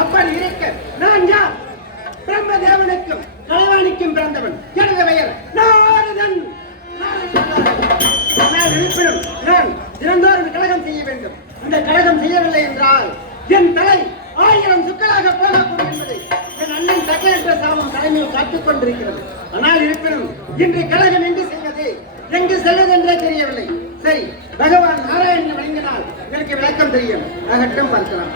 அப்படி இருக்க நான் யார்? பிரம்மதேவனுக்கும் கலைவாணிக்கும் பிறந்தவன். எனது பெயர் நாரதன். இருப்பினும் நான் தினந்தோறும் கழகம் செய்ய வேண்டும். இந்த கழகம் செய்யவில்லை என்றால் என் தலை 1000 சுக்கலாக போகக்கூடும் என்பதை என் அண்ணன் தக்கையற்ற சாமம் தலைமையில் காத்துக் கொண்டிருக்கிறது. ஆனால் இருப்பினும் இன்று கழகம் எங்கு செய்வது, எங்கு செல்வது என்றே தெரியவில்லை. சரி, பகவான் நாராயணன் வழங்கினால் எனக்கு விளக்கம் தெரியும். அகட்டும் பார்க்கலாம்.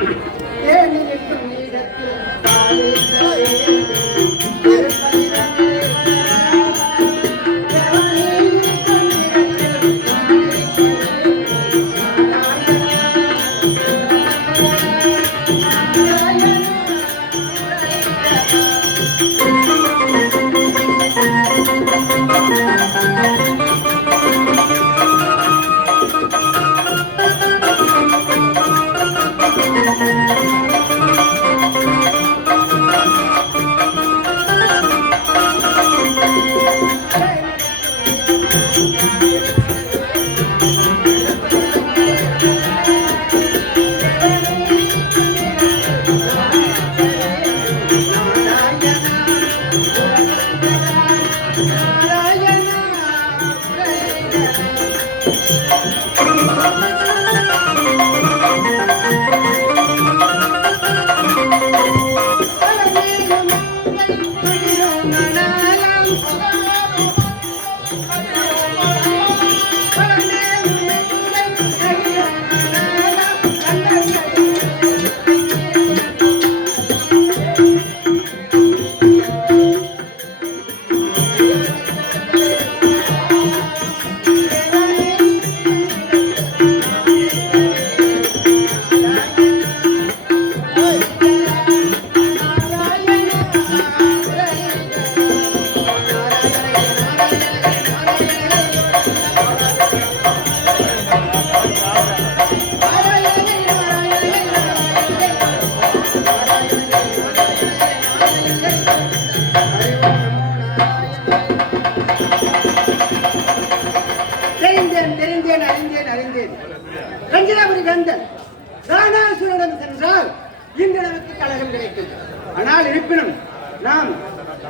நாம்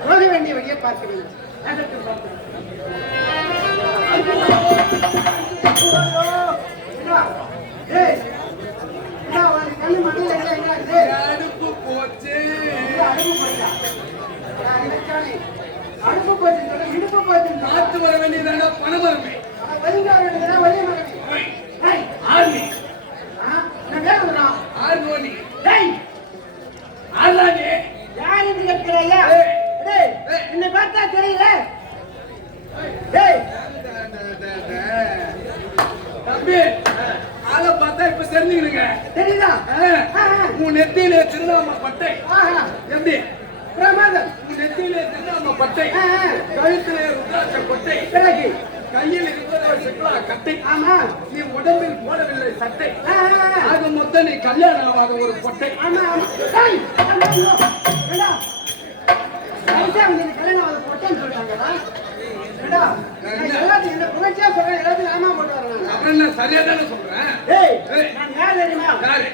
போக வேண்டிய வழியை பார்க்க வேண்டும். நகரத்தில் பார்க்கலாம். ஏய், கண்ணு மண்ணில் அடுப்பு போச்சு. அடுப்பு போச்சு இடுப்பு போச்சு பார்த்து வர வேண்டியதான பணம் வருமே. ஆர்மி ஆர்மோனி ஆர்லானே யார் என்று கேட்கிறாயா? என்னை பார்த்தா தெரியல. தம்பி ஆளை பார்த்தா இப்ப தெரிஞ்சுக்கிறீங்க. தெரியுதா? உன் நெத்தியிலே திருநாம பட்டை எப்படி பிரமாதம். உன் நெத்தியிலே திருநாம பட்டை, கழுத்திலே ருத்ராட்ச கொட்டை, பிறகு கையில் இருப்பது சிக்கலா கட்டை. ஆமா, நீ உடம்பில் போடவில்லை சட்டை. ஆக மொத்தம் நீ கல்யாணம் ஆகாத ஒரு பொட்டை. ஆமா ஆமா. கல்யாணம் ஆகுது பொட்டைன்னு சொல்றாங்கடா. எல்லாத்தையும் என்ன புகழ்ச்சியா சொல்றேன், எல்லாத்தையும் ஆமா போட்டு வரேன். அப்புறம் நான் சரியா தானே சொல்றேன். நான் யார் தெரியுமா? யாரு?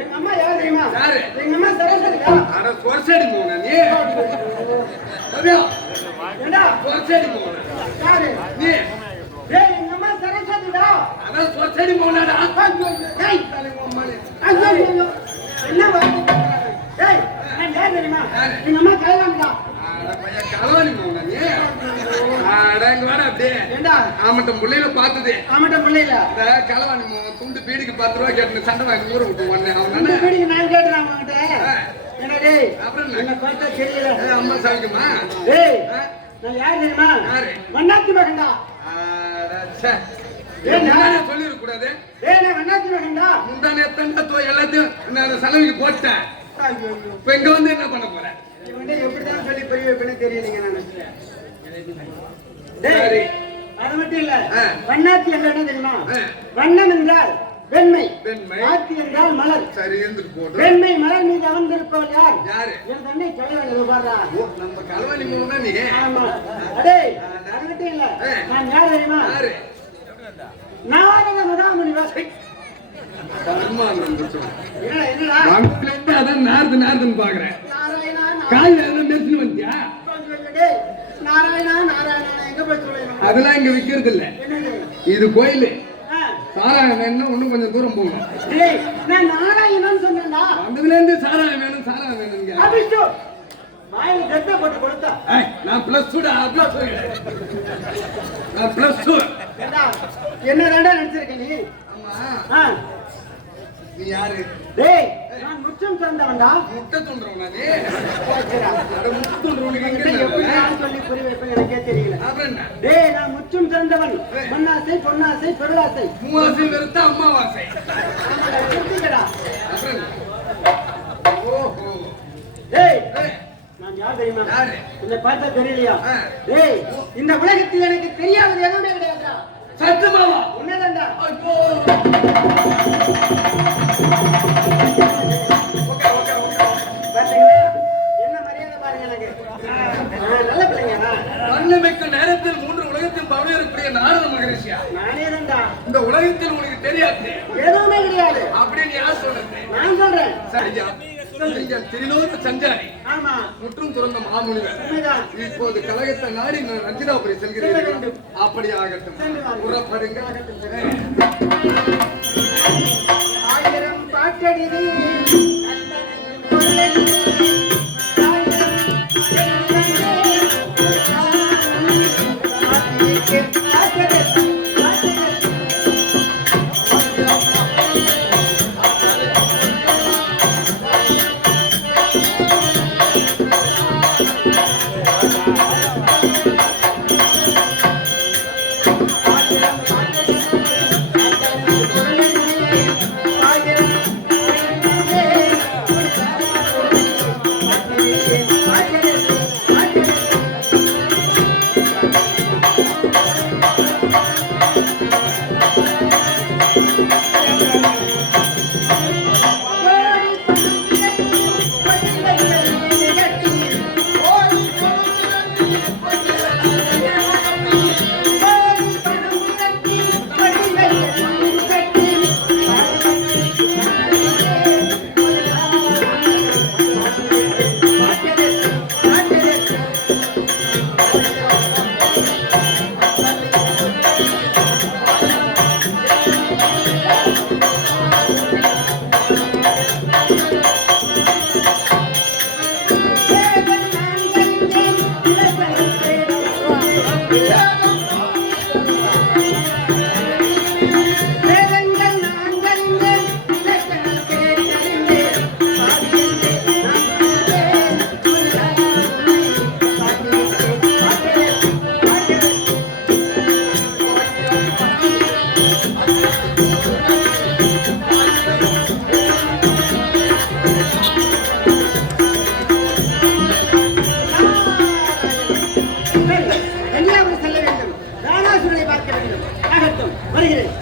எங்க அம்மா யார் தெரியுமா? யாரு? எங்க அம்மா சரஸ்வதிடா. அட சொர்சடி மோன நீ. அப்படியே ஏண்டா சொர்சடி மோன யாரு நீ? எங்க அம்மா சரஸ்வதிடா. அதான் சொர்சடி மோனடா. டேய் தலை அம்மாளே. ஐயோ என்ன வார்த்தை? டேய் நான் யார் தெரியுமா? எங்க அம்மா கைலாம்டா. அட பைய கலவாணி மோன நீ. அட இங்க வாடா அப்படியே. ஏண்டா ஆமட்ட முள்ளையில பார்த்தது. ஆமட்ட முள்ளையில. இந்த கலவாணி மோன துண்டு பீடிக்கு 10 ரூபாய் கேட்டு சண்டை வாங்கி ஊற விட்டு வந்தேன். அவன் அந்த பீடிக்கு நான் கேட்கிறேன் அவன்கிட்ட. என்ன டேய் அப்புறம் என்ன பார்த்தா தெரியல. அம்மா சாவிக்குமா? டேய் நான் யார் தெரியுமா? யாரு? வண்ணாத்தி மகன்டா. அடச்சே. என்ன சொல்லிர கூடாது. டேய் நான் வண்ணாத்தி மகன்டா. முந்தானே தண்டா தோ எல்லாத்தையும் நான் செலவுக்கு போட்டேன். ஐயோ இப்போ இங்க வந்து என்ன பண்ண போற? இவன்டே எப்படி தான் சொல்லி பெரிய வைப்பேன்னு தெரியலங்க நான். சரி. டேய் அது மட்டும் இல்ல. வண்ணாத்தி என்ன தெரியுமா? வண்ணம் என்றால் வெண்மை, ஆத்தி என்றால் மலர். சரி எழுந்துட்டு போடு. வெண்மை மலர் மீது அமர்ந்திருப்பவர் யார்? யாரு? என் தந்தை கலைவன் பாடுறா. நம்ம கலவாணி மூணு நீ. ஆமா. டேய் அது மட்டும் இல்ல. நான் யார் தெரியுமா? யாரு? நாராயண மகாமுனிவர். என்னடா நாங்க அதான் நார்துன்னு பாக்குறேன். நாராயணா காலையில எல்லாம் மெரிச்சு வந்துட்டியா? டேய் நாராயணா நாராயணா எங்க போய் சொல்லணும்? அதெல்லாம் இங்க விக்கிறது இல்ல. என்னது இது கோயில். சாராயம் வேணும், இன்னும் கொஞ்சம் தூரம் போகணும். டேய் நான் நாராயணன் சொன்னேன்டா. வந்ததுல இருந்து சாராயம் வேணும். அபிஷு வாயில கட்ட போட்டு கொடுத்தா. நான் +2டா, நான் +2. ஏண்டா என்னடா நினைச்சிருக்க நீ? ஆமா. நீ யாரு? டேய் நான் முச்சம் சொந்தவன்டா. முட்டை துண்டுறவனா நீ? போச்சுடா. அட முட்டை துண்டுறவனுக்கு எங்க எப்படி நான் சொல்லி புரிய வைப்பேன் எனக்கே தெரியல. அப்புறம் என்ன? டேய் நான் முச்சம் சொந்தவன். மண்ணாசை பொன்னாசை பெருளாசை. மூவாசை வெறுத்தா அம்மாவாசை. புரிஞ்சுக்கடா. அப்புறம் என்ன? ஓஹோ. டேய் நான் யார் தெரியுமா? யாரு? உன்னை பார்த்தா தெரியலையா? டேய் இந்த உலகத்தில் எனக்கு தெரியாதது எதுவுமே கிடையாதுடா. சத்துமாவா? உன்னதான்டா. ஐயோ. பாத்தீங்களா? என்ன மரியாதை பாருங்க எனக்கு. நல்ல பிள்ளைங்க. வண்ணமிக்க நேரத்தில் 3 உலகத்தில் பவனியக்கூடிய நாரத மகரிஷியா? நானே தான்டா. இந்த உலகத்தில் உனக்கு தெரியாது எதுவுமே கிடையாது அப்படின்னு யார் சொல்றது? நான் சொல்றேன். சரியா? நீங்கள் திரிலோக சஞ்சாரி, ஆமா முற்றும் துறந்த மாமுனிவர். உண்மைதான். இப்போது கழகத்தை நாடி நான் ரஞ்சிதாபுரி செல்கிறீர்கள். அப்படி ஆகட்டும். புறப்படுங்க. ஆயிரம் பாட்டடி வருகிறேன்.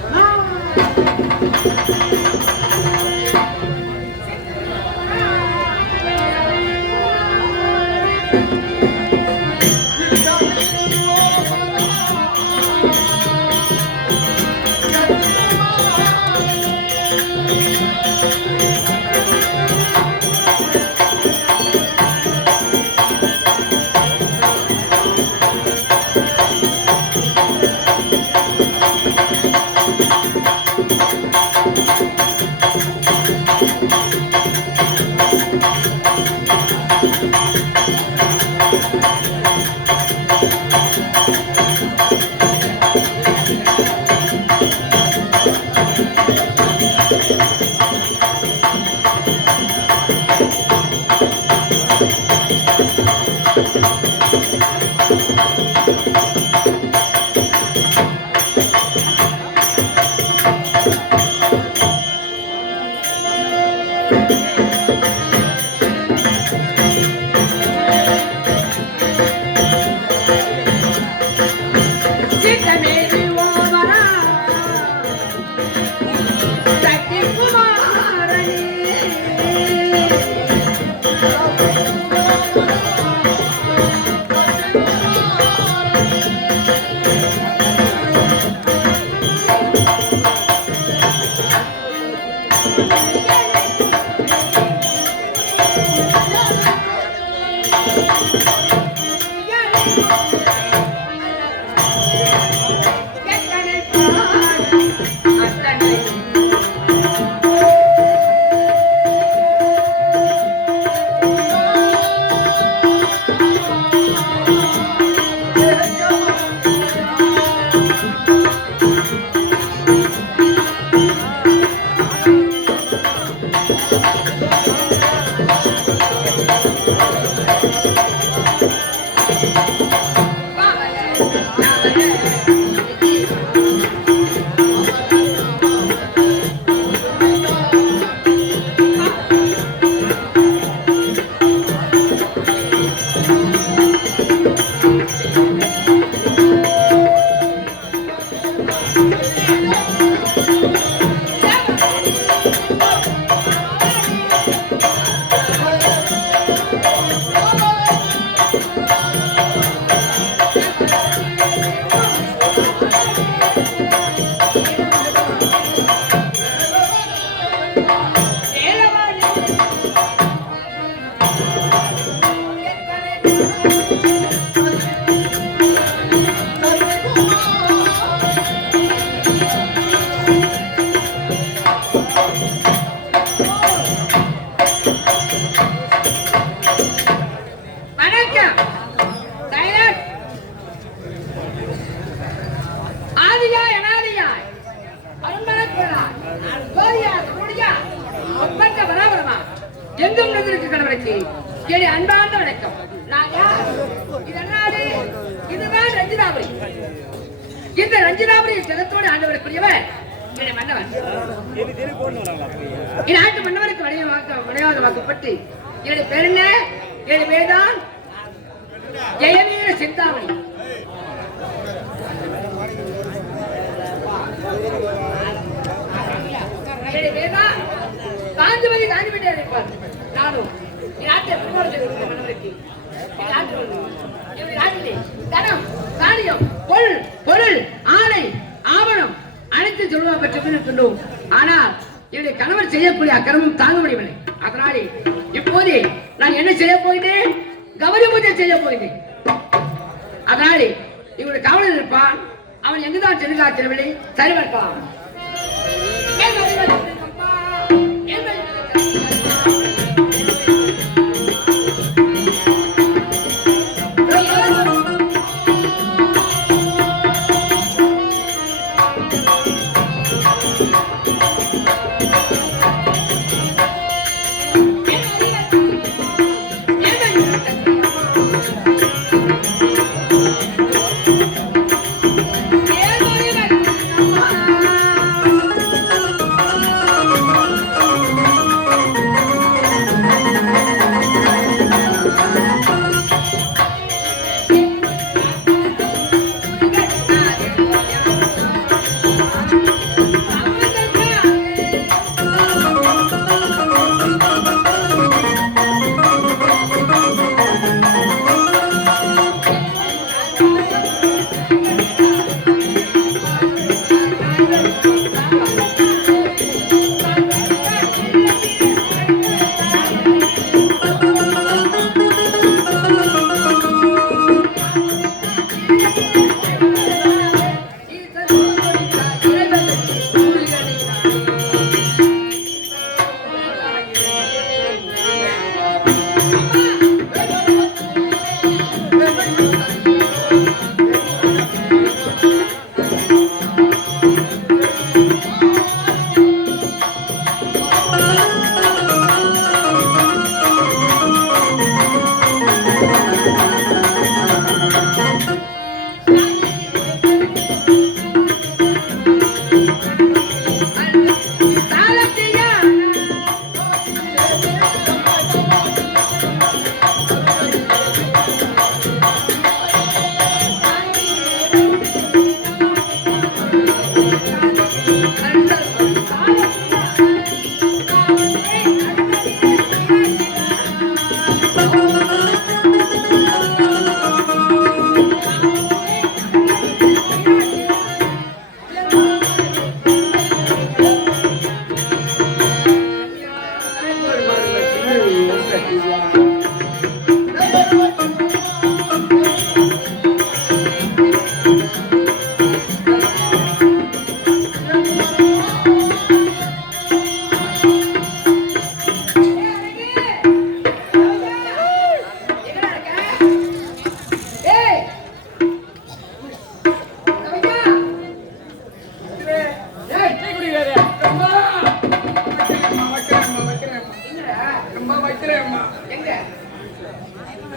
எங்கும் நிறைந்திருக்கு கணவனுக்கு என் அன்பார்ந்த வணக்கம். நான் யார்? இதனாலே இதுதான் ரஞ்சிதாபுரி. இந்த ரஞ்சிதாபுரி ஜெகத்தோடு ஆண்டவருக்குரியவர் என் மன்னவன். இந்நாட்டு மன்னவருக்கு மனையாக வாக்கப்பட்டு என்னுடைய பேர் என்ன? என் பேர்தான் ஜெயவீர சிந்தாமணி. என்னுடைய பேர்தான் காஞ்சிபதி காஞ்சிபதி அழைப்பார். நானும் நாட்டை மன்னவருக்கு நாட்டிலே தனம் காரியம் பொருள் ஆணை ஆவணம் அனைத்து சொல்வா பெற்று சொன்னோம். ஆனால் என்னுடைய கணவர் செய்யக்கூடிய அக்கிரமம் தாங்க முடியவில்லை. அதனாலே இப்போது நான் என்ன செய்ய போகிறேன்? கௌரி பூஜை செய்ய போகிறேன். அதனாலே இவனுடைய காவலர் இருப்பான். அவன் எங்குதான் செல்லுகா தெரியவில்லை. சரி பார்க்கலாம்.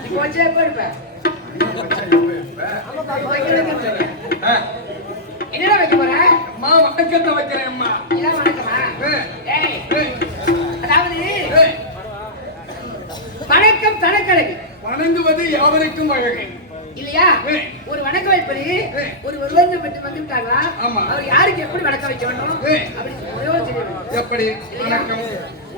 இப்போ வச்சா எப்ப இருப்ப? ஆ, என்னடா வைக்க போற? அம்மா வணக்கத்தை வைக்கிறேன் அம்மா. இதான் வணக்கமா? ஏய், அதாவது ஏய், வணக்கம் தனக்கழகு வணங்குவது யாவருக்கும் அழகு. இல்லையா? ஏய். ஒரு வணக்கம் வைப்பது ஏய். ஒரு விருந்தம் விட்டு வந்து விட்டாங்களா ஆமா. அவர் யாருக்கு எப்படி வணக்கம் வைக்க வேண்டும் ஏய். அப்படின்னு ஒரே ஒரு தெரியும். எப்படி வணக்கம்?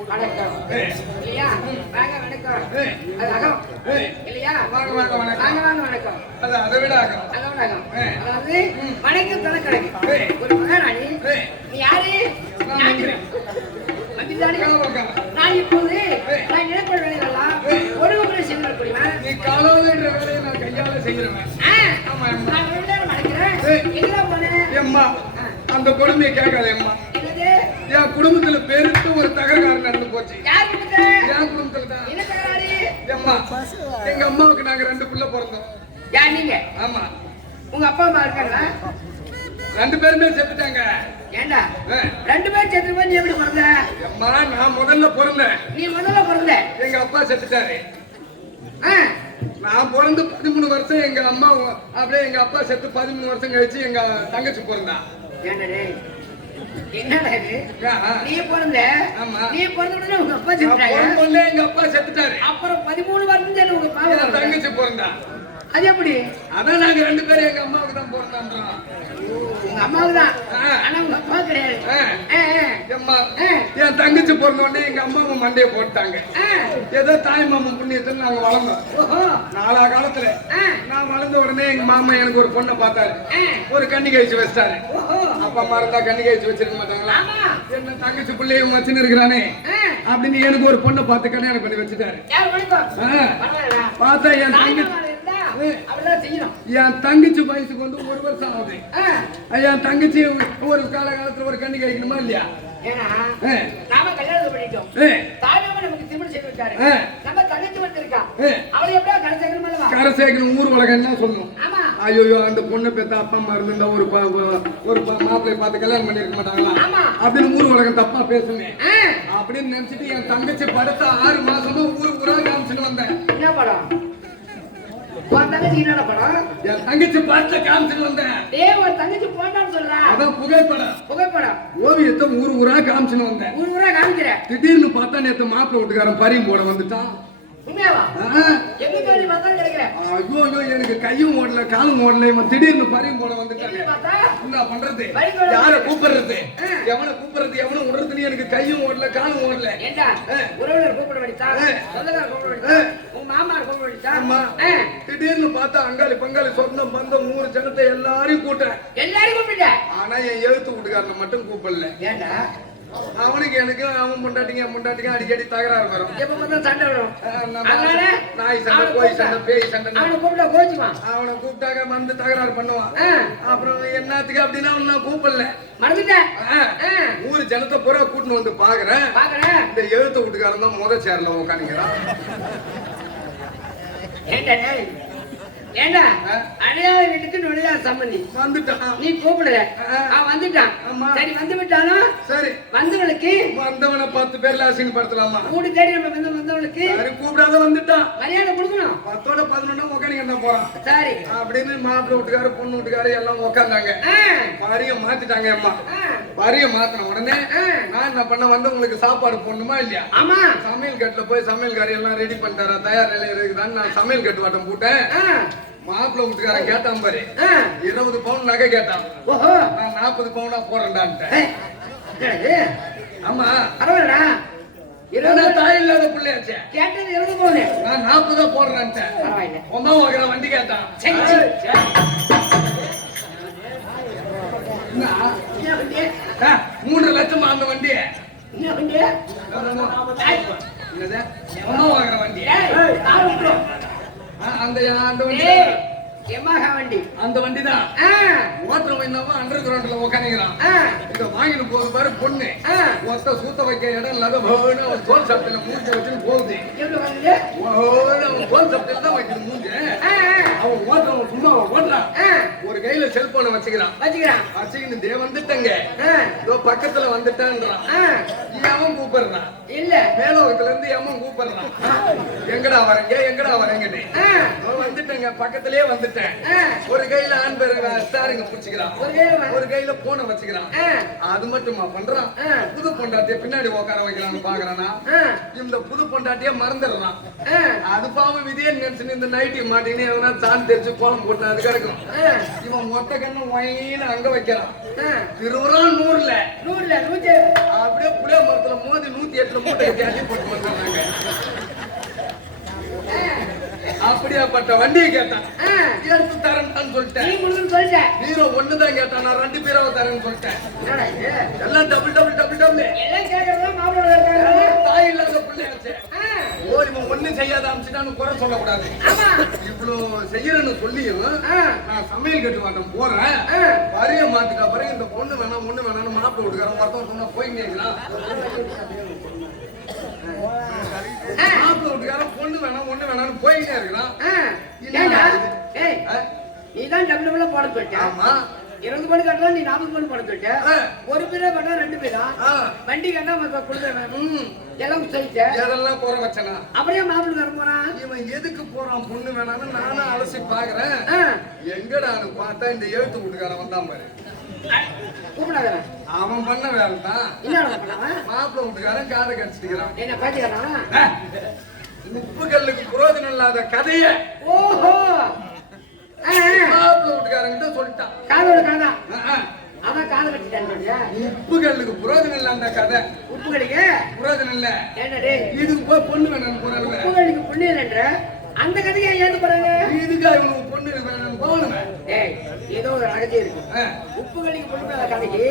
வணக்கம் ஏய், இல்லையா? வாங்க வணக்கம். ஏய், அது அகம் ஏய், இல்லையா? வாங்க வாங்க வணக்கம். வாங்க வாங்க வணக்கம். அது அதை விட ஆகும். அகம் வணக்கம். ஏய். அதாவது வணக்கம் தனக்கழகு. ஏய். ஒரு மகாராணி ஏய், நீ யாரு? ஞாயிற்றுக்கிழமை. வந்துட்டானே. வாங்க. நான் இப்போது ஏய். நான் நினைப்ப வேலைகளெல்லாம் ஏய். ஒழுங்குமுறை செய்ய முடியுமா? நீ காலாலன்ற வேலையை நான் கையால செய்கிறேன். ஆமா அம்மா. நான் ரெண்டு நேரம் வணக்கிறேன். ஏய். எங்கதான் போனேன்? ஏம்மா அந்த கொடுமையை கேட்காத அம்மா. என்னது? என் குடும்பத்துல பெருத்து ஒரு தகராறு நடந்து போச்சு. யார் கொடுத்த? என் குடும்பத்துல தான். என்ன தகராறு? ஏம்மா எங்க அம்மாவுக்கு நாங்க 2 புள்ள பிறந்தோம். யார் நீங்க? ஆமா, உங்க அப்பா அம்மா இருக்காங்களா? 2 பேருமே செத்துட்டாங்க. ஏண்டா ஆ. 2 பேர் செத்து போய் நீ எப்படி பிறந்த? அம்மா நான் முதல்ல பிறந்தேன். நீ முதல்ல பிறந்த. எங்க அப்பா செத்துட்டாரு. ஆ. நான் பிறந்து 13 வருஷம் எங்க அம்மா அப்படியே எங்க அப்பா செத்து 13 வருஷம் கழிச்சு எங்க தங்கச்சி பிறந்தா. ஏண்டா டேய்? என்னடா இது? ஆ. நீ பிறந்த. ஆமா. நீ பிறந்த உடனே உங்க அப்பா நான் செத்துட்டாங்க. பிறந்தோடனே எங்க அப்பா செத்துட்டாரு. அப்புறம் 13 வருஷம் சென்று உங்க என் பாவம். தங்கச்சி பிறந்தா. அது எப்படி? அதான் நாங்க 2 பேரும் எங்க அம்மாவுக்கு தான் பிறந்தோம். உங்க அம்மாவுக்கு தான். ஆ. ஆனா உங்க அப்பா கிடையாது. ஆ. ஆ, ஆ. ஏம்மா ஆ. என் தங்கச்சி பிறந்த உடனே எங்க அம்மாவும் மண்டையை போட்டாங்க. ஆ. ஏதோ தாய் மாமன் புண்ணியத்துல நாங்க வளர்ந்தோம். ஓஹோ. நாலா காலத்துல ஆ. நான் வளர்ந்த உடனே எங்க மாமா எனக்கு ஒரு பொண்ணை பார்த்தாரு. ஆ. ஒரு கண்ணி கழிச்சு வச்சிட்டாரு. ஓஹோ. அப்பா அம்மா இருந்தா கண்ணி கழிச்சு வச்சிருக்க மாட்டாங்களா? ஆமா. என்ன தங்கச்சி பிள்ளையும் வச்சுன்னு இருக்கிறானே ஆ. அப்படின்னு எனக்கு ஒரு பொண்ணை பார்த்து கல்யாணம் பண்ணி வச்சுட்டாரு. யார் வணக்கம்? ஆ. பரவாயில்ல. பார்த்தா என் தாய் தங்கச்சி மாமா இருந்தா அப்படிதான் செய்யணும். என் தங்கச்சி வயசுக்கு வந்து 1 வருஷம் ஆகுது. ஆ. என் தங்கச்சி ஒரு காலகாலத்துல ஒரு கண்ணி கழிக்கணுமா இல்லையா? ஏன்னா ஆ. நாம கல்யாணம் பண்ணிட்டோம். ஏ, தாய் மாமா நமக்கு திருமணம் செய்து வச்சாரு. ஆ. நம்ம தங்கச்சி வந்திருக்கா. ஏ. அவளை எப்படியா கடை சேர்க்கணும் அல்லவா? கரை சேர்க்கணும் ஊர் உலகம் என்ன சொல்லணும்? ஆமா. ஐயோ அந்த பொண்ணை பெத்த அப்பா அம்மா இருந்தா ஒரு மாப்பிள்ளை பார்த்து கல்யாணம் பண்ணிருக்க மாட்டாங்களா ஆமா. அப்படின்னு ஊர் உலகம் தப்பா பேசுங்க ஆ. அப்படின்னு நினைச்சிட்டு என் தங்கச்சி படுத்த 6 மாசமா ஊரா காமிச்சுன்னு வந்தேன். என்ன படம்? உன் தங்கச்சி என்னடா படம்? என் தங்கச்சி படத்தை காமிச்சுன்னு வந்தேன். டேய் உன் தங்கச்சி போட்டான்னு சொல்றா. அதான் புகைப்படம் புகைப்படம். ஓவியத்தை ஊரா காமிச்சுன்னு வந்தேன். ஊர் ஊரா காமிக்கிற. திடீர்னு பார்த்தா நேத்து மாப்பிள்ளை வீட்டுக்காரன் பரியும் போட வந்துட்டான். உண்மையாவா? ஆ. எங்க கேள்வி பார்த்தா கிடைக்கிற. ஐயோ ஐயோ எனக்கு கையும் ஓடல காலும் ஓடல இவன் திடீர்னு பரியும் போட வந்துட்டாங்க. எப்படி பார்த்தா? என்ன பண்றது? பரியும் போட யார கூப்பிடுறது? ஆ. எவனை கூப்பிடுறது? எவனை விடுறதுன்னு எனக்கு கையும் ஓடல காலும் ஓடல. ஏண்டா ஆ. உறவினர் கூப்பிட வேண்டியதா? ஆ. சொந்தக்காரர் கூப்பிட வேண்டியதா? உங்க மாமார் கூப்பிட வேண்டியதா? ஆமா. ஆ. திடீர்னு பார்த்தா அங்காளி பங்காளி சொந்தம் பந்தம் ஊரு ஜனத்தை எல்லாரையும் கூட்டேன். எல்லாரும் கூப்பிட்ட. ஆனா என் எழுத்து வீட்டுக்காரனை மட்டும் கூப்பிடல. ஏண்டா அவனுக்கு எனக்கு அவன் முண்டாட்டிங்க அடிக்கடி தகராறு வரும். எப்ப பார்த்தா சண்டை வரும். அதனால நாய் சண்டை கோய் சண்டை பேய் சண்டை அவனை கூப்பிட கோச்சுவான். அவனை கூப்பிட்டாங்க வந்து தகராறு பண்ணுவான். ஆ. அப்புறம் என்னத்துக்கு அப்படின்னா அவன் நான் கூப்பிடல. மறந்துட்டேன். ஆ. ஆ. ஊரு ஜனத்தை பூரா கூட்டின்னு வந்து பாக்குறேன். பாக்குறேன். இந்த எழுத்து வீட்டுக்காரன் தான் முத சேர்ல உட்காந்துக்கிறான். ஏண்டா டேய்? ஏண்டா ஆ. அடையாள வீட்டுக்கு நுழையாத சம்பந்தி வந்துட்டான். நீ கூப்பிடல. ஆ. அவன் வந்துட்டான். ஆமா. சரி வந்து விட்டானா? சரி வந்தவளுக்கு வந்தவனை 10 பேர்ல அசிங்கப்படுத்தலாமா? கூடி தேடி நம்ம வந்தவளுக்கு சரி கூப்பிடாத வந்துட்டான். மரியாதை கொடுக்கணும். 10ஓட 11 உட்காந்து தான் போறான் சரி. அப்படின்னு மாப்பிள்ளை வீட்டுக்காரு பொண்ணு வீட்டுக்காரு எல்லாம் உட்காந்தாங்க. ஆ. வரிய மாத்திட்டாங்க அம்மா. ஆ. வரிய மாத்தின உடனே ஆ. நான் என்ன பண்ண வந்து உங்களுக்கு சாப்பாடு போடணுமா இல்லையா? ஆமா. சமையல் கட்டுல போய் சமையல் காரி எல்லாம் ரெடி பண்ணிட்டாரா தயார் நிலையில இருக்குதான்னு நான் சமையல் கட்டு வாட்டம் போட்டேன். ஆ. மாப்பிள்ளை வீட்டுக்காரன் கேட்டான் பாரு. ஆ. 20 பவுன் நகை கேட்டான். ஓஹோ. நான் 40 பவுனா போறேன்டான்ட்டேன். ஏய், என்னது? ஆமா பரவாயில்லடா. இருபது தாய் இல்லாத பிள்ளையாச்சே. கேட்டது 20 போனே. நான் 40 போடுறேன்ட்டேன். பரவாயில்ல. உமா உக்கிற வண்டி கேட்டான். சரி, சரி, சரி. என்ன? என்ன வண்டி? 3 லட்சம் அந்த வண்டி. என்ன வண்டி? ஏய், என்னது? உமா உக்கிற வண்டி. ஏய், கால் விட்டுரும். அந்த வண்டி ஏய், எமஹா வண்டி. அந்த வண்டி தான். ஆ. ஓட்டுறவன் என்னவோ அண்டர் கிரவுண்ட்ல உட்காந்துக்கிறான். ஆ. இங்க வாங்கிட்டு போகுது பாரு பொண்ணு. ஆ. ஒருத்த சூத்த வைக்க இடம் இல்லாத பவுன்னு அவன் தோல் சப்டையில மூஞ்சி வச்சுன்னு போகுது. எப்படி வந்தது? அவன் தோல் சப்டையில தான் வைக்கணும் மூஞ்சி. ஆ, ஆ. அவன் ஓட்டுறவன் சும்மா ஓட்டுறான். ஆ. ஒரு கையில செல்போனை வச்சுக்கிறான். வச்சுக்கிட்டு தே வந்துட்டங்க. இதோ பக்கத்துல வந்துட்டான்றான். அவன் கூப்பிடுறான். இல்ல மேலோகத்துல இருந்து அவன் கூப்பிடுறான். எங்கடா வரேங்கன்னு. வந்துட்டேங்க, பக்கத்திலேயே வந்துட்டேன். ஒரு கையில ஆண் பேரு ஸ்டாரிங்க புடிச்சுக்கிறான், ஒரு கையில போனை வச்சுக்கிறான். அது மட்டுமா பண்றான், புது பொண்டாட்டிய பின்னாடி உட்கார வைக்கலாம்னு பாக்குறானா, இந்த புது பொண்டாட்டிய மறந்துடுறான். அது பாவம் விதியே நினைச்சு இந்த நைட்டி மாட்டின்னு எவனா சாணி தெரிச்சு கோலம் போட்டு அது கிடக்கும். இவன் மொத்த கண்ணு ஒயின்னு அங்க வைக்கிறான். திருவுறான் 100 அப்படியே புளிய மரத்துல மோதி 108 மூட்டை அள்ளி போட்டு வந்துடுறாங்க. அப்படியாப்பட்ட வண்டியை கேட்டான். எடுத்து தரேன்னு சொல்லிட்டேன். ஹீரோ ஒண்ணுதான் கேட்டான், நான் 2 பீராவை தரேன்னு சொல்லிட்டேன். எல்லாம் டபுள் தாய் இல்லாத பிள்ளையாச்சு. இவன் ஒண்ணு செய்யாத அமைச்சுட்டான்னு குறை சொல்லக்கூடாது. இவ்வளவு செய்யறேன்னு சொல்லியும் நான் சமையல் கட்டு வாட்டம் போறேன். வரிய மாத்துக்க பிறகு இந்த பொண்ணு வேணாம் ஒண்ணு வேணாம்னு மாப்பிள்ளை விட்டுக்காரன் ஒருத்தன் சொன்னா போய்ங்களா, மாப்பிள்ளை விட்டுக்காரன் பொண்ணு வேணாம் ஒண்ணு வேணாம்னு போயிட்டே இருக்கிறான். நீதான் டபுள் போட சொல்லிட்டேன். ஆமா, 20 மணி கட்டலாம், நீ 40 மணி போட சொல்லிட்டேன். ஒரு பேரா பண்ணா 2 பேரா வண்டி கட்டா கொடுத்தேன். எல்லாம் சொல்லிட்டேன். எதெல்லாம் போற வச்சனா அப்படியே மாப்பிள்ளை வர போறான். இவன் எதுக்கு போறான் பொண்ணு வேணான்னு நானும் அலசி பாக்குறேன். எங்கடான்னு பார்த்தா இந்த எழுத்து வீட்டுக்காரன் வந்தான் பாரு. கூப்பிடாத, அவன் பண்ண வேலை தான். மாப்பிள்ளை வீட்டுக்காரன் காதை கடிச்சிட்டுக்கிறான். என்ன பாத்துக்கிறான். உப்பு கல்லுக்கு புரோஜனம் இல்லாத கதைய ஓஹோ மாப்பிள்ளை வீட்டுக்காரங்கிட்ட சொல்லிட்டான். காதோட காதா அதான் காதை கட்டிட்டான். உப்பு கல்லுக்கு புரோஜனம் இல்லாத கதை. உப்பு கல்லுக்கு புரோஜனம் இல்ல. என்னடே இதுக்கு போய் பொண்ணு வேணும்னு போறாங்க. உப்பு கல்லுக்கு பொண்ணு இல்லைன்ற அந்த கதையை ஏது போறாங்க. இதுக்கா இவனுக்கு பொண்ணு வேணும்னு போகணுமே. ஏதோ ஒரு அழகே இருக்கு. உப்பு கல்லுக்கு பொண்ணு கதைக்கு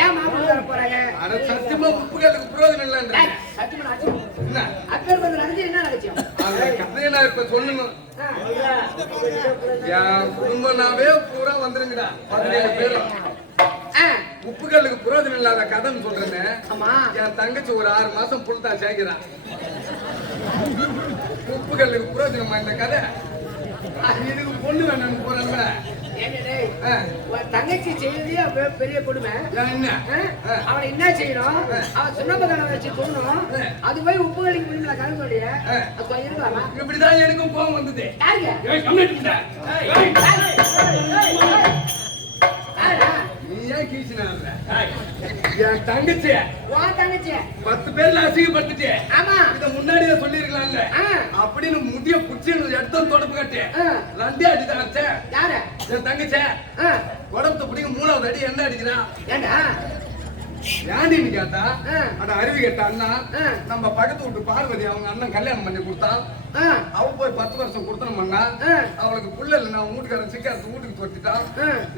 ஏன் மாப்பிள்ளை வர போறாங்க. அட சத்தியமா உப்பு கல்லுக்கு புரோஜனம் இல்லன்ற சத்தியமா என்ன அக்கர் வந்து நடந்து என்ன நடந்துச்சு அந்த கதையை நான் இப்ப சொல்லணும். என் குடும்பனாவே பூரா வந்துருங்கடா 17 பேரும். உப்புகளுக்கு புரோஜனம் இல்லாத கதைன்னு சொல்றேன்னு. என் தங்கச்சி ஒரு 6 மாசம் புல்தா சேர்க்கிறான். உப்புகளுக்கு புரோஜனமா இந்த கதை. இதுக்கு பொண்ணு வேணும்னு போறாங்க. தங்கச்சி செய்யறதே பெரிய கொடுமை. அவனை என்ன செய்யணும், அவன் சொன்ன வச்சு சொல்லணும். அது போய் உப்பு கழிக்கு முடியல கதை சொல்லிய இப்படிதான் எனக்கும் கோவம் வந்தது. என் தங்கச்சி 10 பேர்ல அசிங்கப்பட்டுச்சு. இத முன்னாடியே சொல்லிருக்கலாம்ல அப்படின்னு முடிய புடிச்சு எடுத்து தொடப்பு கட்டு 2 அடி தான். என் தங்கச்சி உடம்பு பிடிக்கும் 3வது அடி என்ன அடிக்கிறான். ஏண்டின்னு கேட்டா அட அருவி கேட்ட அண்ணா நம்ம பக்கத்து வீட்டு பார்வதி அவங்க அண்ணன் கல்யாணம் பண்ணி கொடுத்தான். அவ போய் 10 வருஷம் கொடுத்தனோம்னா அவளுக்கு புள்ள இல்ல, நான் வீட்டுக்காரன் சிக்காரத்து வீட்டுக்கு தொட்டிட்டான்.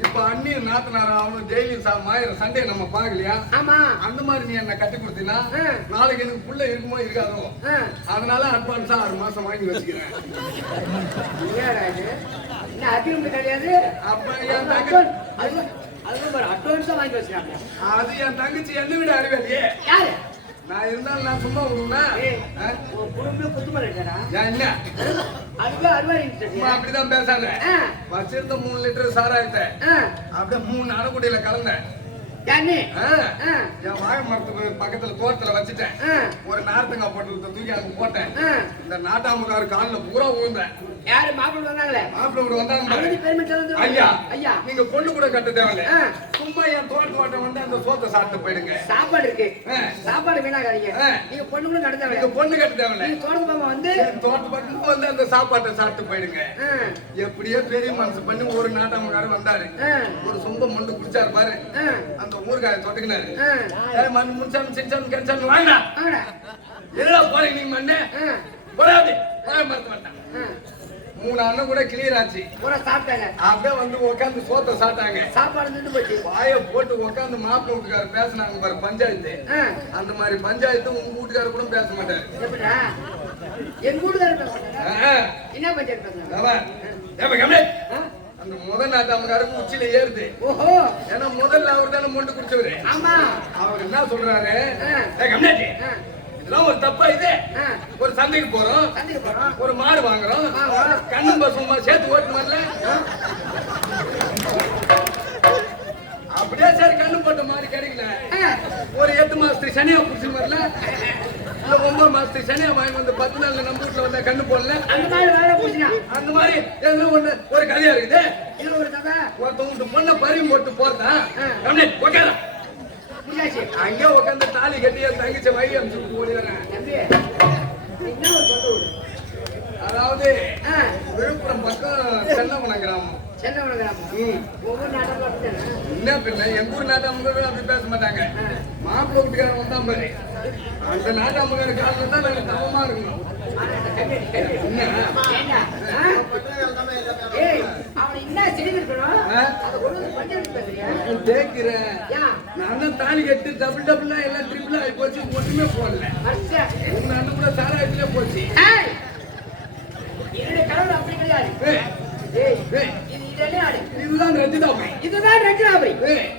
இப்ப அண்ணியும் நாத்தனாரும் அவனும் டெய்லி மாயிரம் சண்டே நம்ம பாக்கலையா. அந்த மாதிரி நீ என்ன கட்டி கொடுத்தீங்கன்னா நாளைக்கு எனக்கு புள்ள இருக்குமோ இருக்காதோ, அதனால அட்வான்ஸா 6 மாசம் வாங்கி வச்சுக்கிறேன். கிடையாது. அப்ப என் தங்கச்சி அது என் தங்கச்சி என்ன விட அறிவாளியே. நான் இருந்தாலும் நான் சும்மா அப்படிதான் பேசாத. வச்சிருந்த 3 லிட்டர் சாராயத்தை அப்படியே 3 அரைக்குடியில கலந்தேன். என் வாழை மரத்துக்கு பக்கத்துல தோட்டத்துல வச்சுட்டேன். ஒரு நார்த்தங்காய் போட்டு தூக்கி அங்க போட்டேன். இந்த நாட்டாமுக்காரு காலில் பூரா விழுந்தேன். யாரு மாப்பிள்ளை வந்தாங்களே, மாப்பிள்ளை வந்தாங்க. ஐயா ஐயா நீங்க பொண்ணு கூட கட்ட தேவையில்ல, சும்மா என் தோட்ட ஓட்டம் வந்து அந்த சோத்தை சாப்பிட்டு போயிடுங்க. சாப்பாடு இருக்கு, சாப்பாடு வீணாகாதீங்க. நீங்க பொண்ணு கூட கட்ட தேவையில்ல, பொண்ணு கட்ட தேவையில்ல. தோட்டத்து பக்கம் வந்து தோட்ட பக்கம் வந்து அந்த சாப்பாட்டை சாப்பிட்டு போயிடுங்க. எப்படியோ பெரிய மனசு பண்ணி ஒரு நாட்டாமுக்காரு வந்தாரு. ஒரு சொம்ப மொண்டு குடிச்சாரு பாரு. அந்த ஊருக்காய தொட்டுக்கினாரு. முன்சாமி சின்சாமி கன்சாமி வாங்க எதுல போறீங்க நீங்க மண்ணு போடாது மறந்து வந்தான். 3 அண்ணன் கூட கிளியர் ஆச்சு. சாப்பிட்டாங்க. அப்படியே வந்து உட்காந்து சோத்தை சாப்பிட்டாங்க. சாப்பாடு நின்று போச்சு. வாயை போட்டு உட்காந்து மாப்பிள்ளை வீட்டுக்காரர் பேசினாங்க பாரு பஞ்சாயத்து. அந்த மாதிரி பஞ்சாயத்து உங்க வீட்டுக்காரர் கூட பேச மாட்டாரு. எங்க வீட்டுக்காரர் என்ன பஞ்சாயத்து? அந்த முதல் நாட்டாமுக்காருக்கு உச்சியில ஏறுது. ஏன்னா முதல்ல அவர் தானே மொண்டு குடிச்சவரு. அவர் என்ன சொல்றாரு, இதெல்லாம் ஒரு தப்பா இது. ஒரு சந்தைக்கு போறோம், ஒரு மாடு வாங்குறோம், கண்ணும் பசுமா சேர்த்து ஓட்டு வரல ஒரு 8 மாசத்துக்கு சனியா புடிச்சு வரல, இல்ல 9 மாசத்துக்கு சனியா வாங்கி வந்து 10 நாள்ல நம்ம வீட்டுல வந்தா கண்ணு போடல. அந்த மாதிரி வேலை பூசினா அந்த மாதிரி எதுனா ஒண்ணு ஒரு கதையா இருக்குது. இதுல ஒரு கதை ஒருத்தவங்க பொண்ணை பறிவு போட்டு போறதா உட்கார பூஜாச்சி அங்கே உட்காந்து தாலி கட்டி என் தங்கச்சி வழி அனுப்பிச்சு ஓடிடுறேன். தம்பி என்ன ஒரு சொல்ல விடு. அதாவது விழுப்புரம் பக்கம் சென்னமனம் கிராமம். சென்னவன கிராமம். ஒவ்வொரு நாட்டமா அப்படித்தானே? என்ன பின்ன எங்க ஊர் நாட்டாமகள் அப்படி பேச மாட்டாங்க. மாப்பிள்ளை வீட்டுக்காரன் வந்தான் பாரு, அந்த நாட்டாமகள் காலில் தான் நாங்க தவமா இருக்கணும். என்ன ஏண்டா? ஏய், அவனை என்ன செய்திருக்கணும்? அதை கொண்டு வந்து பஞ்சாயத்து பேசுறியா? கேட்கிறேன். ஏன்? நான் தான் தாலி கட்டு டபுளா எல்லாம் ட்ரிபிளா ஆகி போச்சு, ஒண்ணுமே போடல. அச்சா. உங்க அண்ணன் கூட சாராயத்திலே போச்சு. ஏய், என்னுடைய கணவர் அப்படி கிடையாது. ஏய், இது என்ன ஆடு? இதுதான் ரஞ்சிதாபுரி. இதுதான் ரஞ்சிதாபுரி.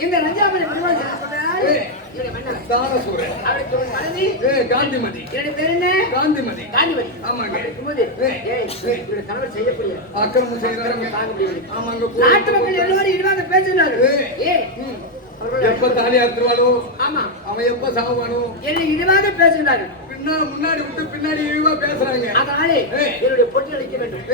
இந்த ரஞ்சிதாபுரி பெருமாள் சொல்றாரு. இவருடைய மன்னர் தானசூரன். அவருக்கு ஒரு மனைவி காந்திமதி. என்னுடைய பேர் என்ன? காந்திமதி. காந்திமதி. ஆமாங்க. குமுதி. ஏய், இவருடைய கணவர் செய்யக்கூடிய அக்கிரமம் செய்யறாங்க. தாங்க முடியவில்லை. ஆமாங்க. நாட்டு மக்கள் எல்லாரும் இனிவாக பேசுகிறாரு. ஏய், எப்ப தாலி அறுத்துருவானோ, ஆமா, அவன் எப்ப சாவானோ என்னை இனிவாக பேசுகிறாரு. முன்னாடி விட்டு பின்னாடி இழிவா பேசுறாங்க. அதனாலே என்னுடைய பொட்டி அளிக்க வேண்டும்,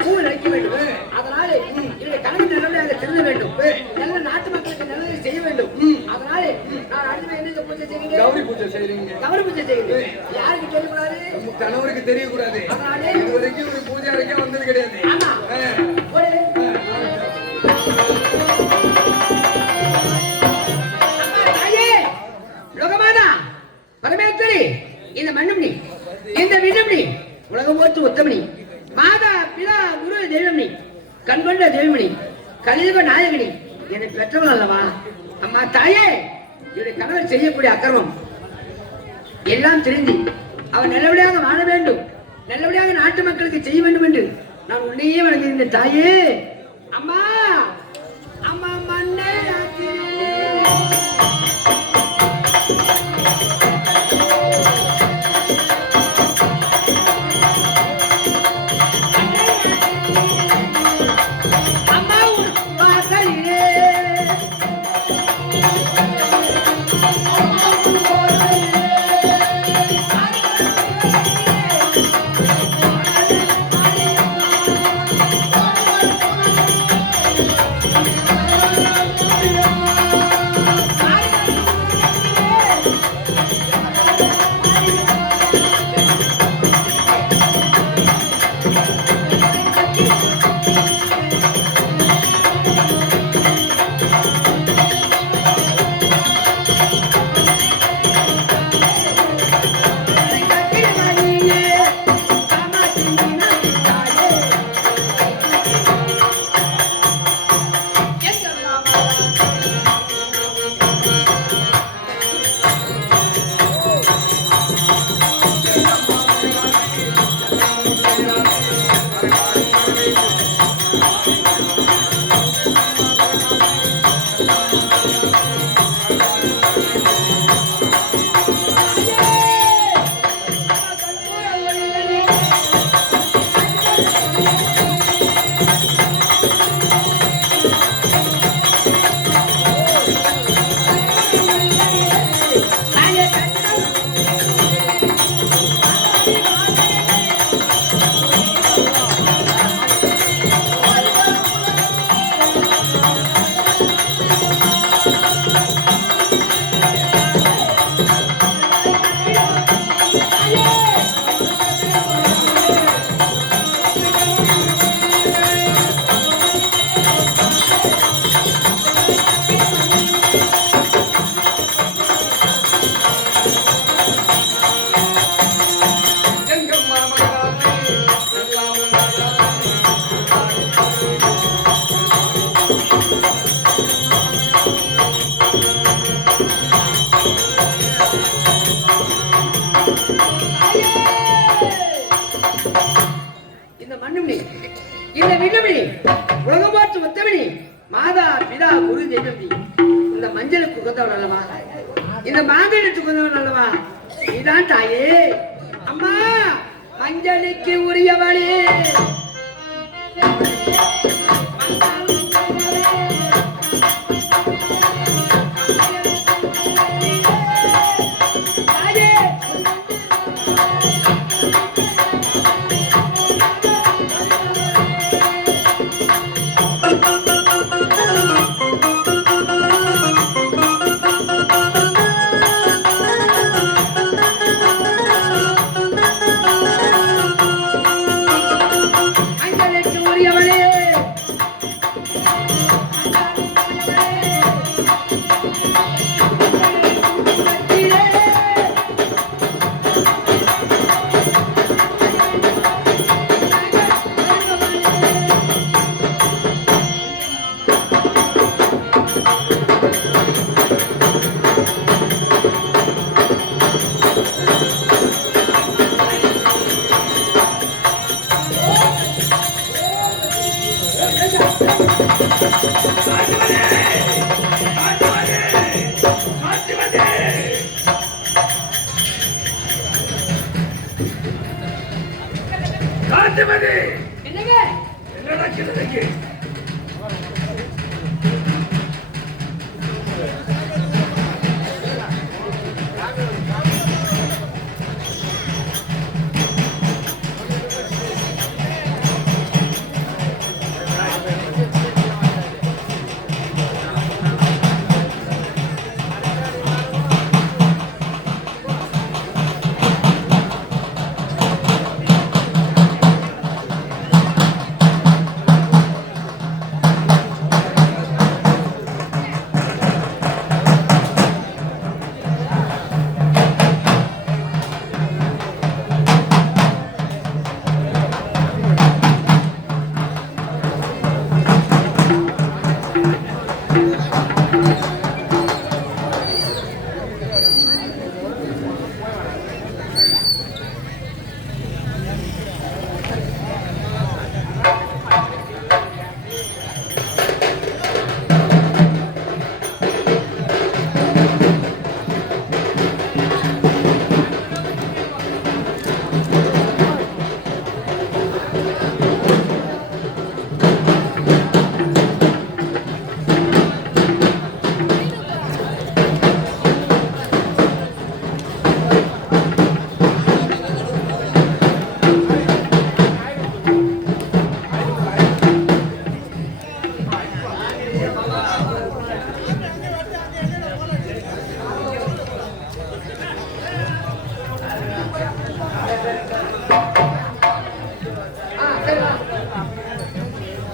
பூ அளிக்க வேண்டும். அதனாலே என்னுடைய கணவன் நல்லதாக திருந்த வேண்டும், நல்ல நாட்டு மக்களுக்கு நல்லதை செய்ய வேண்டும். அதனாலே நான் அடுத்து என்ன பூஜை செய்கிறேன்? கௌரி பூஜை செய்றீங்க. கௌரி பூஜை செய்கிறேன். யாருக்கு தெரியக்கூடாது? உங்க கணவருக்கு தெரியக்கூடாது. அதனாலே இது வரைக்கும் ஒரு பூஜை அறைக்கே வந்தது கிடையாது. ஆமா, போடு. லோகமாதா பரமேஸ்வரி, இந்த மண்ணும் நீ, இந்த விண்ணும் நீ, உலகம் போற்று உத்தமனி, மாதா பிதா குரு தெய்வம், கண்கொண்ட தெய்வமணி, கலியுக நாயகனி, என்னை பெற்றவள் அல்லவா? அம்மா தாயே, என்னுடைய கணவர் செய்யக்கூடிய அக்கிரமம் எல்லாம் தெரிந்து அவர் நல்லபடியாக வாழ வேண்டும், நல்லபடியாக நாட்டு மக்களுக்கு செய்ய வேண்டும் என்று நான் உன்னையே வணங்குகின்ற தாயே. அம்மா அம்மா மண்ணே இந்த மாங்கல்யத்துக்கு வந்தவன் அல்லவா நீதான் தாயே. அம்மா மஞ்சளுக்கு உரியவளே Thank you. காந்திமதி என்னங்க என்ன நடக்கிறது இங்கே?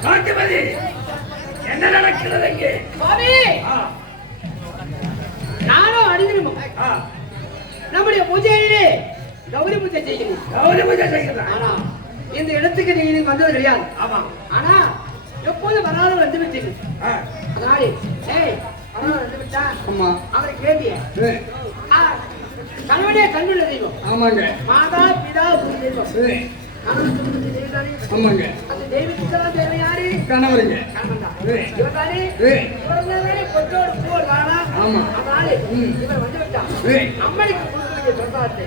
காந்திமதி என்ன நடக்கிறது இங்கே? சுவாமி நானும் அடிக்கணுமோ நம்முடைய பூஜையிலே கௌரி பூஜை செய்யணும். கௌரி பூஜை செய்கிறதா? ஆனா இந்த இடத்துக்கு நீங்க வந்தது கிடையாது. ஆமா. ஆனா எப்போது வராலும் வந்து விட்டீங்க. அதனால ஏய் வராலும் வந்து விட்டா ஆமா. அவரை கேட்டிய கணவனே கண்ணுள்ள தெய்வம். ஆமாங்க. மாதா பிதா குரு தெய்வம். ஆமாங்க. அந்த தெய்வத்துக்கெல்லாம் தேவை யாரு? கணவருங்க. கணவன் தான். இவர்தானே இவர்தானே கொட்டோடு போர் தானா? ஆமா. அதனால இவர் வந்து விட்டா அம்மனுக்கு கொடுக்க பிரசாதத்தை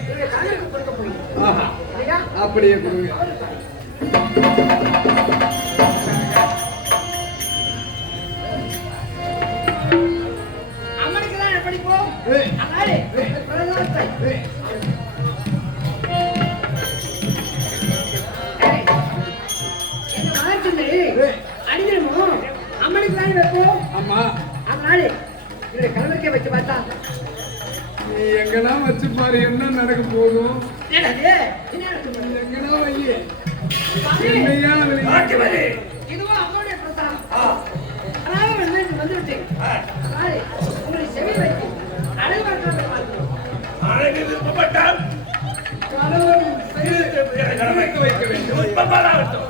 இவருடைய கணவனுக்கு கொடுக்க போறீங்க. ஆஹா. இல்லையா? அப்படியே கொடுங்க. அம்மனுக்கு தான் எப்படி போ? அதனால பிரசாதத்தை அடிக்கணுமோ அம்மனுக்கு தான் வைப்போம். ஆமா. அதனால இவருடைய கணவருக்கே வச்சு பார்த்தா நீ எங்கெல்லாம் வச்சு பாரு என்ன நடக்க போதும். என்னது? என்ன நடக்குது? எங்கெல்லாம் வை. சுவாமி, என்னையா காந்திமதி இதுவும் அம்மனுடைய பிரசாதம். அதனால வந்து விட்டேன். அதனால உங்களை செவி வைத்து அழகு பார்க்கலாம். அழகு விருப்பப்பட்டால் கடமைக்கு வைக்க வேண்டும். விருப்பப்படாகட்டும்.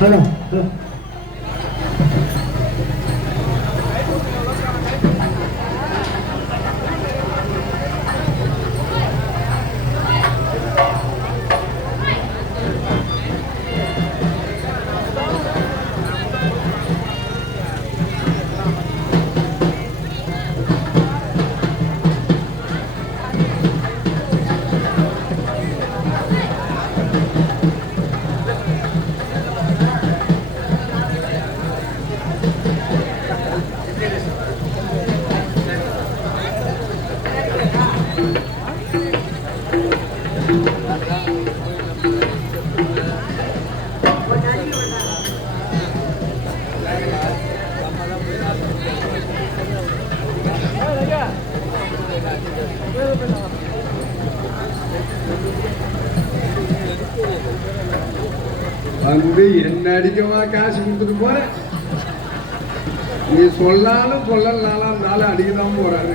ஹலோ வந்து என்ன அடிக்கவா காசு கொடுத்துட்டு போற? நீ சொல்லாலும் சொல்லலாம் அந்த ஆளு அடிக்கதான் போறாரு.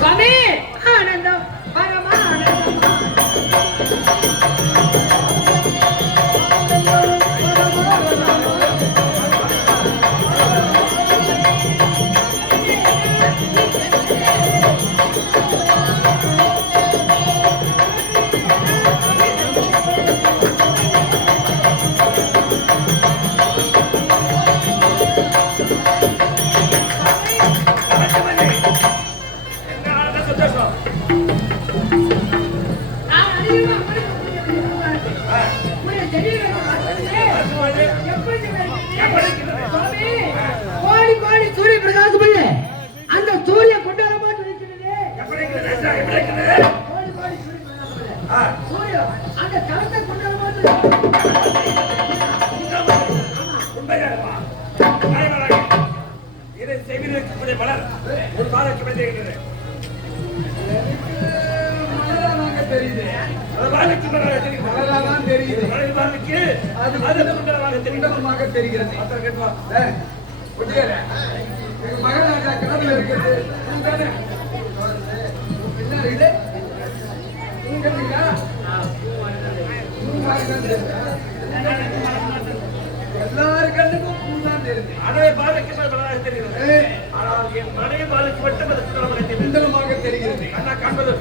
சுவாமி ஆனந்தம் பரமானந்தம் கோடி கோடி சூரிய பிரகாசம் இல்ல அந்த சூரிய கொண்டாட மாட்டு சூரிய அந்த கலத்தை கொண்டாட மாட்டு இதை செய்வதற்கு மலர் ஒரு பாதம் கிடைத்திருக்கிறது. தெரியுது மலராதான் தெரியுது. அது தெரிகிறது. மகராஜா காதல இருக்கிறது என்ன இது? எல்லாரும் கண்ணுக்கும் பூந்தான் தெரியுது. அதை பாதைக்கு மலராக தெரிகிறது. ஆனால் என் மனைவி பாதைக்கு மட்டும் அது சுந்தரமாக தெரிகிறது. அண்ணா காண்பது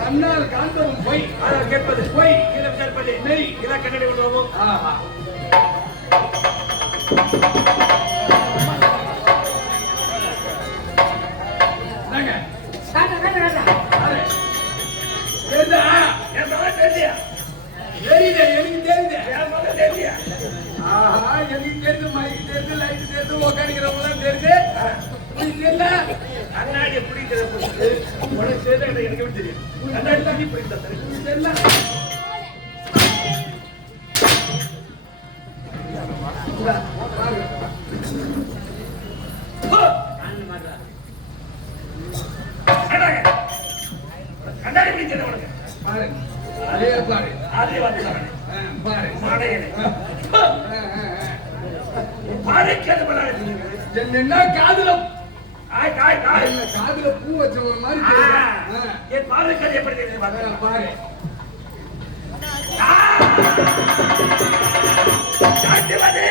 கண்ணால் காண்பதும் பொய், ஆனால் கேட்பது பொய். இதை கேட்பது நெய். இதை கண்ணடி கொள்வோம். ஆஹா எனக்கு தெரிஞ்சு மைக்கு தெரிஞ்சு லைட் தெரிஞ்சு உக்காணிக்கிறவங்க தெரிஞ்சு கண்ணாடி பிடிக்கிறது உனக்கு சேர்ந்து எனக்கு எப்படி தெரியும்? கண்ணாடி தண்ணி பிடிக்கிறேன். கண்ணாடி பிடிக்கிறது உனக்கு பாரு அதே பாரு அதே வந்து பாரு மாடையனே பாதைக்காத மலராக என்ன காதுல காதுல பூ வச்சவங்க மாதிரி என் பாதைக்காத எப்படி தெரியுது பாரு காட்டுவது